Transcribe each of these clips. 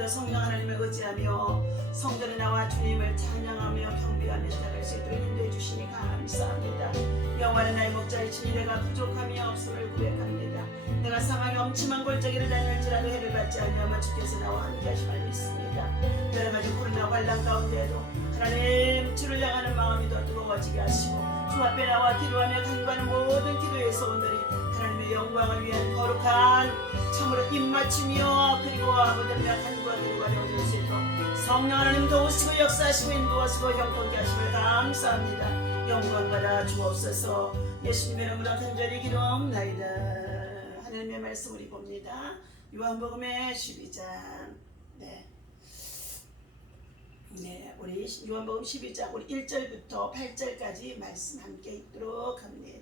아침에도 성령 하나님을 의지하며 성전에 나와 주님을 찬양하며 경배하며 살아갈 수 있도록 인도해 주시니 감사합니다. 여호와는 나의 목자이시니 내가 부족함이 없음을 고백합니다. 내가 사망의 엄침한 골짜기를 다닐지라도 해를 받지 않으면 주께서 나와 함께 하심을 믿습니다. 여러 가지 코로나 환란 가운데에도 하나님 주를 향하는 마음이 더 뜨거워지게 하시고 주 앞에 나와 기도하며 간구하는 모든 기도의 소원들이 영광을 위한 거룩한 참으로 입맞추며 그리고 아버지와 간구하기를 어려워질 수 있도록 성령 하나님 도우시고 역사하시고 인도하시고 형통케 하심을 감사합니다. 영광 받아 주옵소서. 예수님의 이름으로 간절히 기도합나이다. 하나님의 말씀 우리 봅니다. 요한복음의 12장. 네. 네, 우리 요한복음 12장 우리 1절부터 8절까지 말씀 함께 읽도록 합니다.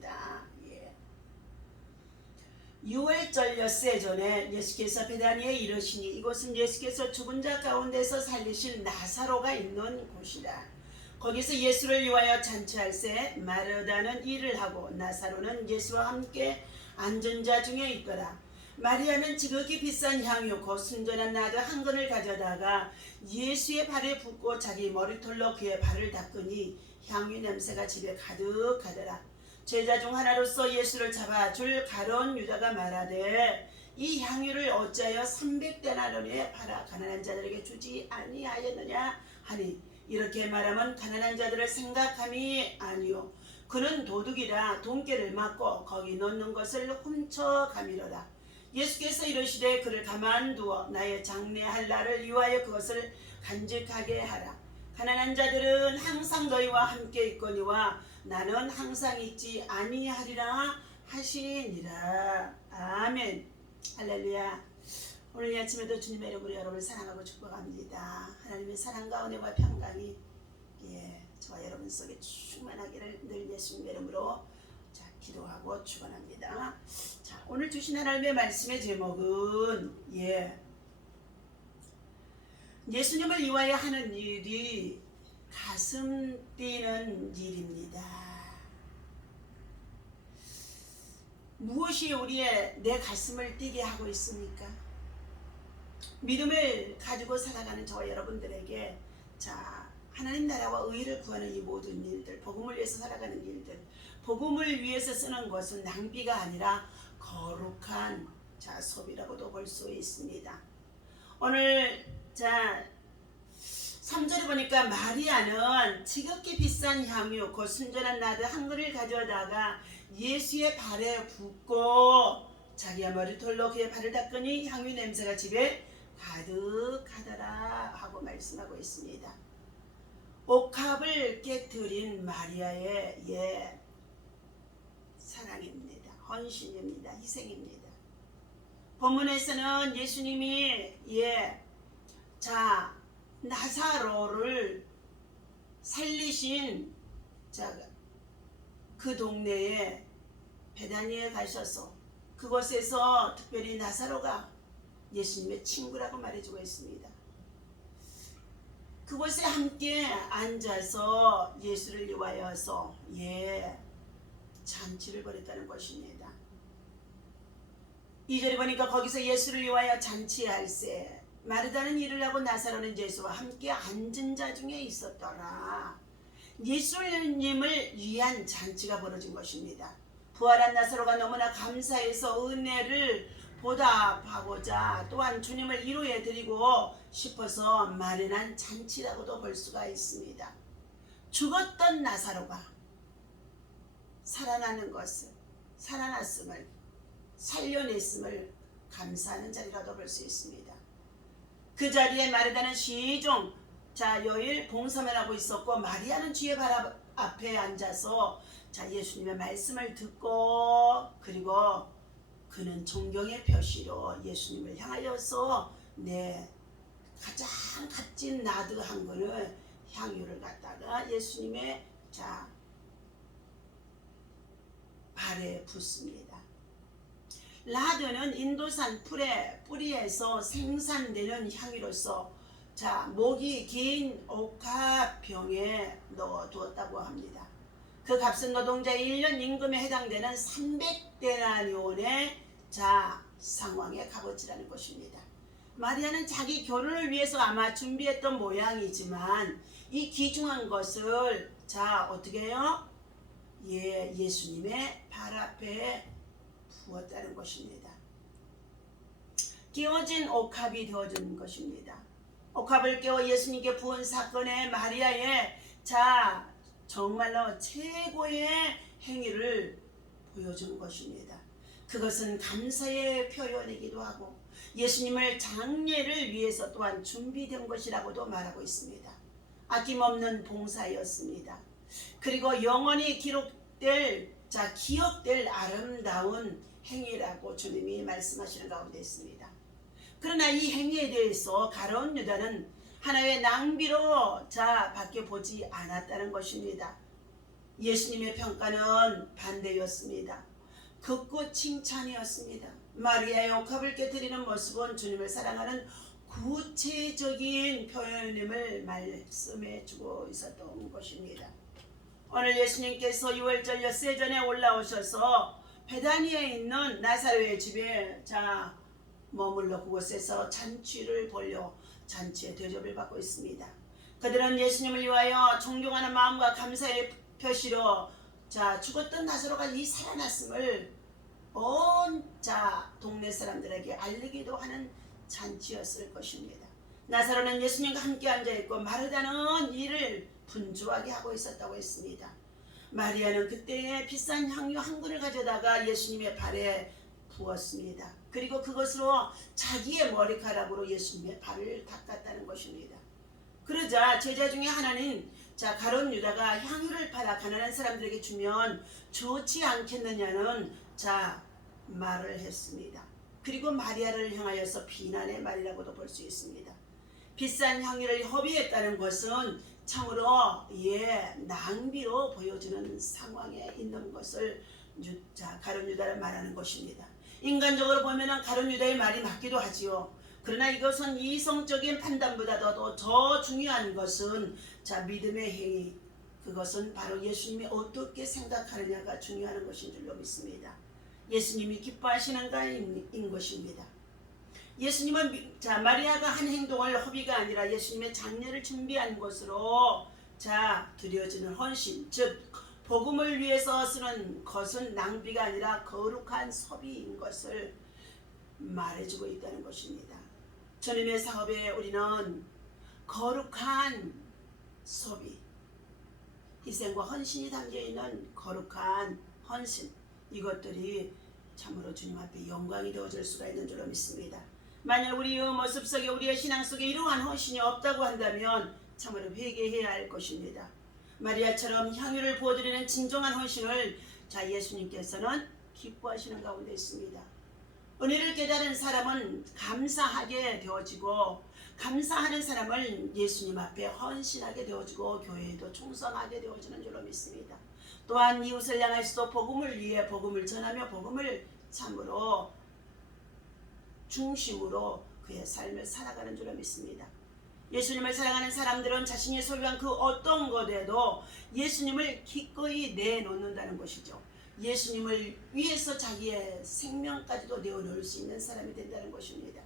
예. 6월절 엿새 전에 예수께서 베다니에 이르시니 이곳은 예수께서 죽은 자 가운데서 살리신 나사로가 있는 곳이라. 거기서 예수를 위하여 잔치할새 마르다는 일을 하고 나사로는 예수와 함께 앉은 자 중에 있더라. 마리아는 지극히 비싼 향유 곧 순전한 나드 한 근을 가져다가 예수의 발에 붓고 자기 머리털로 그의 발을 닦으니 향유 냄새가 집에 가득하더라. 제자 중 하나로서 예수를 잡아 줄 가론 유다가 말하되 이 향유를 어찌하여 300데나리에 팔아 가난한 자들에게 주지 아니하였느냐? 하니 이렇게 말하면 가난한 자들을 생각함이 아니요. 그는 도둑이라 돈깨를 맞고 거기 넣는 것을 훔쳐 가미로라 예수께서 이르시되 그를 가만두어 나의 장래할 날을 위하여 그것을 간직하게 하라. 가난한 자들은 항상 너희와 함께 있거니와 나는 항상 있지 아니하리라 하시니라. 아멘. 할렐루야. 오늘 이 아침에도 주님의 이름으로 여러분을 사랑하고 축복합니다. 하나님의 사랑과 은혜와 평강이 예 저와 여러분 속에 충만하기를 늘 예수님의 이름으로 자 기도하고 축원합니다. 자 오늘 주신 하나님의 말씀의 제목은 예 예수님을 위하여 하는 일이 가슴 뛰는 일입니다. 무엇이 우리의 내 가슴을 뛰게 하고 있습니까? 믿음을 가지고 살아가는 저와 여러분들에게 자 하나님 나라와 의를 구하는 이 모든 일들, 복음을 위해서 살아가는 일들, 복음을 위해서 쓰는 것은 낭비가 아니라 거룩한 자 소비라고도 볼 수 있습니다. 오늘 자 3절에 보니까 마리아는 지극히 비싼 향유 곧 순전한 나드 한 그릇을 가져다가 예수의 발에 붓고 자기의 머리털로 그의 발을 닦으니 향유 냄새가 집에 가득하더라 하고 말씀하고 있습니다. 옥합을 깨뜨린 마리아의 예 사랑입니다. 헌신입니다. 희생입니다. 본문에서는 예수님이 예, 자 나사로를 살리신 자그 동네에 베다니에 가셔서 그곳에서 특별히 나사로가 예수님의 친구라고 말해주고 있습니다. 그곳에 함께 앉아서 예수를 위하여서 예 잔치를 벌였다는 것입니다. 이절에 보니까 거기서 예수를 위하여 잔치할세 마르다는 일을 하고 나사로는 예수와 함께 앉은 자 중에 있었더라. 예수님을 위한 잔치가 벌어진 것입니다. 부활한 나사로가 너무나 감사해서 은혜를 보답하고자 또한 주님을 위로해 드리고 싶어서 마련한 잔치라고도 볼 수가 있습니다. 죽었던 나사로가 살아나는 것을 살아났음을 살려냈음을 감사하는 자리라도 볼 수 있습니다. 그 자리에 마르다는 시종 자 여일 봉사만 하고 있었고 마리아는 주의 발 앞에 앉아서 자 예수님의 말씀을 듣고 그리고 그는 존경의 표시로 예수님을 향하여서 내 가장 값진 나드 한 거는 향유를 갖다가 예수님의 자 발에 붓습니다. 라드는 인도산 풀의 뿌리에서 생산되는 향유로서 자 목이 긴 옥합병에 넣어 두었다고 합니다. 그 값은 노동자의 1년 임금에 해당되는 300데나리온의 자 상황의 값어치라는 것입니다. 마리아는 자기 결혼을 위해서 아마 준비했던 모양이지만 이 귀중한 것을 자 어떻게 해요? 예, 예수님의 발 앞에 부었다는 것입니다. 깨어진 옥합이 되어준 것입니다. 옥합을 깨워 예수님께 부은 사건에 마리아의 자 정말로 최고의 행위를 보여준 것입니다. 그것은 감사의 표현이기도 하고 예수님을 장례를 위해서 또한 준비된 것이라고도 말하고 있습니다. 아낌없는 봉사였습니다. 그리고 영원히 기록될 자 기억될 아름다운 행위라고 주님이 말씀하시는 가운데 있습니다. 그러나 이 행위에 대해서 가론 유다는 하나의 낭비로 자 밖에 보지 않았다는 것입니다. 예수님의 평가는 반대였습니다. 극구 칭찬이었습니다. 마리아의 옥합을 깨뜨리는 모습은 주님을 사랑하는 구체적인 표현임을 말씀해 주고 있었던 것입니다. 오늘 예수님께서 6월절 엿새전에 올라오셔서 베다니에 있는 나사로의 집에 자 머물러 그곳에서 잔치를 벌려 잔치의 대접을 받고 있습니다. 그들은 예수님을 위하여 존경하는 마음과 감사의 표시로 자 죽었던 나사로가 이 살아났음을 온자 동네 사람들에게 알리기도 하는 잔치였을 것입니다. 나사로는 예수님과 함께 앉아 있고 마르다는 이를 분주하게 하고 있었다고 했습니다. 마리아는 그때에 비싼 향유 한 그릇을 가져다가 예수님의 발에 부었습니다. 그리고 그것으로 자기의 머리카락으로 예수님의 발을 닦았다는 것입니다. 그러자 제자 중에 하나는 자 가론 유다가 향유를 팔아 가난한 사람들에게 주면 좋지 않겠느냐는 자 말을 했습니다. 그리고 마리아를 향하여서 비난의 말이라고도 볼 수 있습니다. 비싼 향유를 허비했다는 것은 참으로 예 낭비로 보여주는 상황에 있는 것을 가론 유다를 말하는 것입니다. 인간적으로 보면은 가론 유다의 말이 맞기도 하지요. 그러나 이것은 이성적인 판단보다도 더 중요한 것은 자 믿음의 행위 그것은 바로 예수님이 어떻게 생각하느냐가 중요한 것인 줄로 믿습니다. 예수님이 기뻐하시는가인 것입니다. 예수님은 미- 자 마리아가 한 행동을 허비가 아니라 예수님의 장례를 준비한 것으로 자 드려지는 헌신 즉 복음을 위해서 쓰는 것은 낭비가 아니라 거룩한 소비인 것을 말해주고 있다는 것입니다. 주님의 사업에 우리는 거룩한 소비, 희생과 헌신이 담겨 있는 거룩한 헌신 이것들이 참으로 주님 앞에 영광이 되어질 수가 있는 줄로 믿습니다. 만약 우리의 모습 속에 우리의 신앙 속에 이러한 헌신이 없다고 한다면 참으로 회개해야 할 것입니다. 마리아처럼 향유를 부어드리는 진정한 헌신을 자 예수님께서는 기뻐하시는 가운데 있습니다. 은혜를 깨달은 사람은 감사하게 되어지고 감사하는 사람은 예수님 앞에 헌신하게 되어지고 교회에도 충성하게 되어지는 줄로 믿습니다. 또한 이웃을 향해서도 복음을 위해 복음을 전하며 복음을 참으로 중심으로 그의 삶을 살아가는 줄로 믿습니다. 예수님을 사랑하는 사람들은 자신이 소유한 그 어떤 것에도 예수님을 기꺼이 내놓는다는 것이죠. 예수님을 위해서 자기의 생명까지도 내어놓을 수 있는 사람이 된다는 것입니다.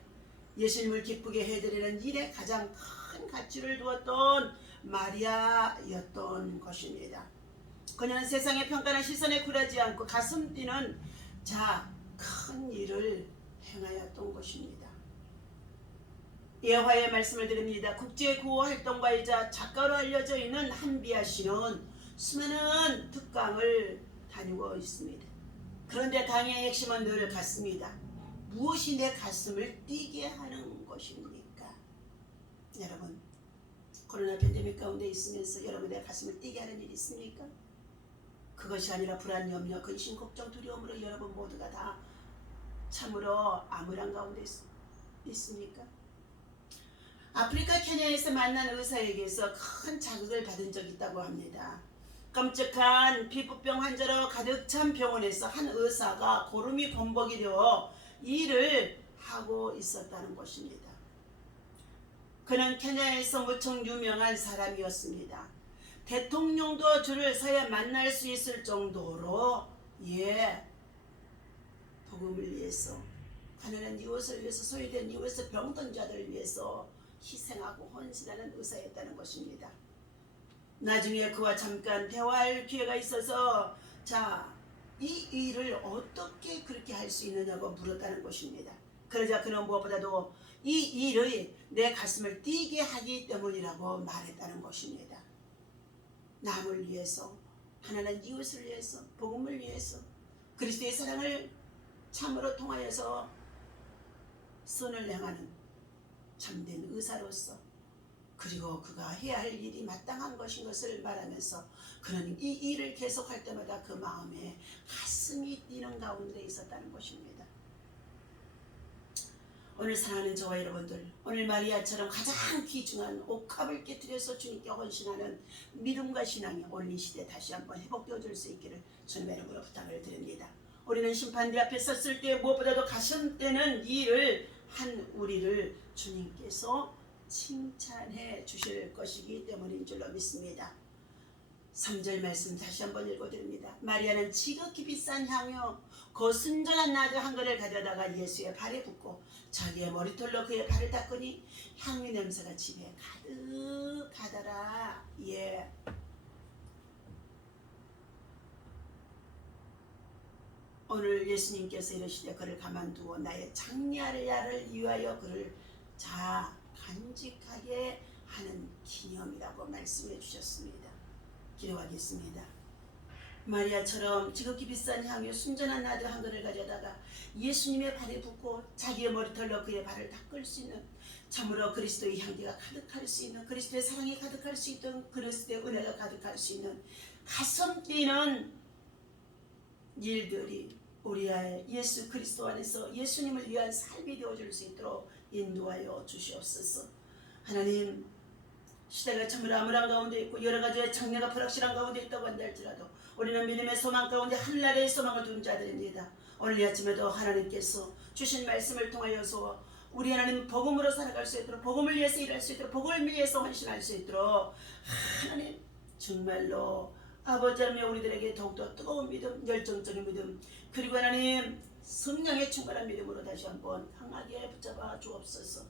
예수님을 기쁘게 해드리는 일에 가장 큰 가치를 두었던 마리아였던 것입니다. 그녀는 세상의 평가나 시선에 굴하지 않고 가슴 뛰는 자 큰 일을 행하였던 것입니다. 예화의 말씀을 드립니다. 국제 구호 활동가이자 작가로 알려져 있는 한비아 씨는 수많은 특강을 다니고 있습니다. 그런데 강의 핵심은 늘 같습니다. 무엇이 내 가슴을 뛰게 하는 것입니까? 여러분, 코로나 팬데믹 가운데 있으면서 여러분의 가슴을 뛰게 하는 일이 있습니까? 그것이 아니라 불안, 염려, 근심, 걱정, 두려움으로 여러분 모두가 다 참으로 암울한 가운데 있, 있습니까? 아프리카 케냐에서 만난 의사에게서 큰 자극을 받은 적이 있다고 합니다. 끔찍한 피부병 환자로 가득 찬 병원에서 한 의사가 고름이 범벅이 되어 일을 하고 있었다는 것입니다. 그는 케냐에서 무척 유명한 사람이었습니다. 대통령도 줄을 서야 만날 수 있을 정도로 예 복음을 위해서 가난한 이웃을 위해서 소외된 이웃을 병든 자들을 위해서 희생하고 헌신하는 의사였다는 것입니다. 나중에 그와 잠깐 대화할 기회가 있어서 자, 이 일을 어떻게 그렇게 할 수 있느냐고 물었다는 것입니다. 그러자 그는 무엇보다도 이 일의 내 가슴을 뛰게 하기 때문이라고 말했다는 것입니다. 남을 위해서, 하나님 이웃을 위해서, 복음을 위해서, 그리스도의 사랑을 참으로 통하여서 선을 행하는 참된 의사로서 그리고 그가 해야 할 일이 마땅한 것인 것을 말하면서 그는 이 일을 계속할 때마다 그 마음에 가슴이 뛰는 가운데 있었다는 것입니다. 오늘 사랑하는 저와 여러분들, 오늘 마리아처럼 가장 귀중한 옥합을 깨뜨려서 주님께 헌신하는 믿음과 신앙이 이 시대 다시 한번 회복되어질 수 있기를 주님의 이름으로 부탁을 드립니다. 우리는 심판대 앞에 섰을 때 무엇보다도 가슴되는 일을 한 우리를 주님께서 칭찬해 주실 것이기 때문인 줄로 믿습니다. 3절 말씀 다시 한번 읽어드립니다. 마리아는 지극히 비싼 향유 그 순전한 나드 한 그릇을 가져다가 예수의 발에 붓고 자기의 머리털로 그의 발을 닦으니 향유 냄새가 집에 가득하더라. 예. 오늘 예수님께서 이러시되 그를 가만두고 나의 장례야를 위하여 그를 자 간직하게 하는 기념이라고 말씀해 주셨습니다. 기도하겠습니다. 마리아처럼 지극히 비싼 향유 순전한 나드 한 그릇을 가져다가 예수님의 발에 붓고 자기의 머리털로 그의 발을 닦을 수 있는 참으로 그리스도의 향기가 가득할 수 있는 그리스도의 사랑이 가득할 수 있던 그리스도의 은혜가 가득할 수 있는 가슴 뛰는 일들이 우리의 예수 그리스도 안에서 예수님을 위한 삶이 되어줄 수 있도록 인도하여 주시옵소서. 하나님 시대가 참으로 암울한 가운데 있고 여러 가지의 장래가 불확실한 가운데 있다고 한다 할지라도 우리는 믿음의 소망 가운데 하늘나라의 소망을 둔 자들입니다. 오늘 이 아침에도 하나님께서 주신 말씀을 통하여서 우리 하나님 복음으로 살아갈 수 있도록 복음을 위해서 일할 수 있도록 복음을 위해서 헌신할 수 있도록 하나님 정말로 아버지 하나님 우리들에게 더욱더 뜨거운 믿음 열정적인 믿음 그리고 하나님 성령의 충만한 믿음으로 다시 한번 강하게 붙잡아 주옵소서.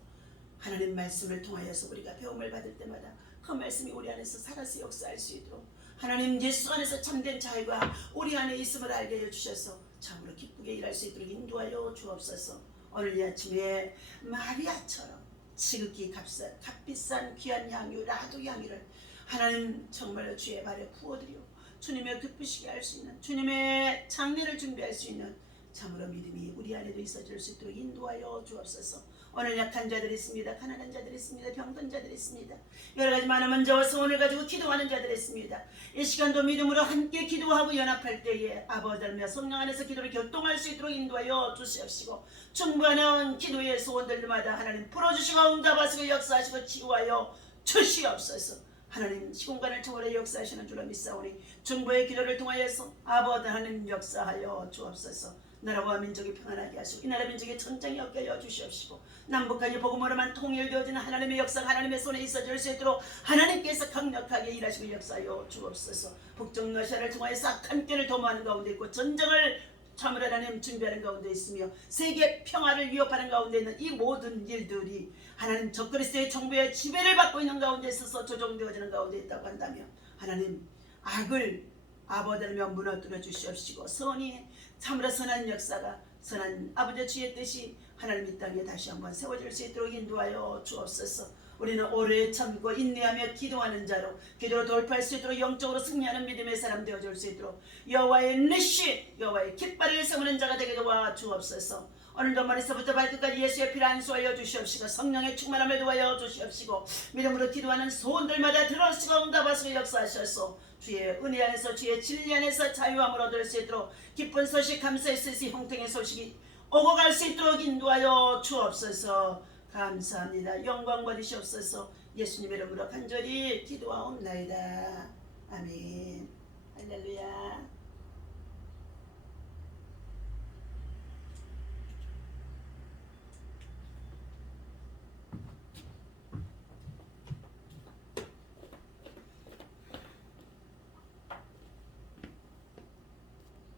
하나님 말씀을 통하여서 우리가 배움을 받을 때마다 그 말씀이 우리 안에서 살아서 역사할 수 있도록 하나님 예수 안에서 참된 자유가 우리 안에 있음을 알게 해주셔서 참으로 기쁘게 일할 수 있도록 인도하여 주옵소서. 오늘 이 아침에 마리아처럼 지극히 값싼, 값비싼 귀한 양유 라도 양유를 하나님 정말로 주의 발에 부어드려 주님의 기쁘시게 할 수 있는 주님의 장례를 준비할 수 있는 참으로 믿음이 우리 안에도 있어질 수 있도록 인도하여 주옵소서. 오늘 약한 자들이 있습니다. 가난한 자들이 있습니다. 병든 자들이 있습니다. 여러 가지 많은 문제와 소원을 가지고 기도하는 자들이 있습니다. 이 시간도 믿음으로 함께 기도하고 연합할 때에 아버지며 성령 안에서 기도를 교통할 수 있도록 인도하여 주시옵시고 충분한 기도의 소원들마다 하나님 풀어주시고 응답하시고 역사하시고 치유하여 주시옵소서. 하나님 시공간을 초월해 역사하시는 줄로 믿사오니 중보의 기도를 통하여서 아버지 하나님 역사하여 주옵소서. 나라와 민족이 평안하게 하시고 이 나라 민족의 전쟁이 없게 하여 주시옵시고 남북한이 복음으로만 통일되어지는 하나님의 역사 하나님의 손에 있어질 수 있도록 하나님께서 강력하게 일하시고 역사하여 주옵소서. 북쪽 러시아를 통하여서 악한 길을 도모하는 가운데 있고 전쟁을 참으로 하나님 준비하는 가운데 있으며 세계 평화를 위협하는 가운데 있는 이 모든 일들이 하나님 적그리스도의 정부의 지배를 받고 있는 가운데 있어서 조정되어지는 가운데 있다고 한다면 하나님 악을 아버지라며 무너뜨려 주시옵시고 선이 참으로 선한 역사가 선한 아버지 주의 뜻이 하나님 이 땅에 다시 한번 세워질 수 있도록 인도하여 주옵소서. 우리는 오래 참고 인내하며 기도하는 자로 기도로 돌파할 수 있도록 영적으로 승리하는 믿음의 사람 되어줄 수 있도록 여호와의 느시 여호와의 깃발을 세우는 자가 되게 도와 주옵소서. 오늘도 머리서부터 발끝까지 예수의 피를 안수하여 주시옵시고 성령의 충만함을 도하여 주시옵시고 믿음으로 기도하는 소원들마다 들어오시고 응답하시고 역사하셔서 주의 은혜 안에서 주의 진리 안에서 자유함을 얻을 수 있도록 기쁜 소식 감사의 스시 형통의 소식이 오고 갈 수 있도록 인도하여 주옵소서 감사합니다. 영광 받으시옵소서. 예수님의 이름으로 간절히 기도하옵나이다. 아멘. 할렐루야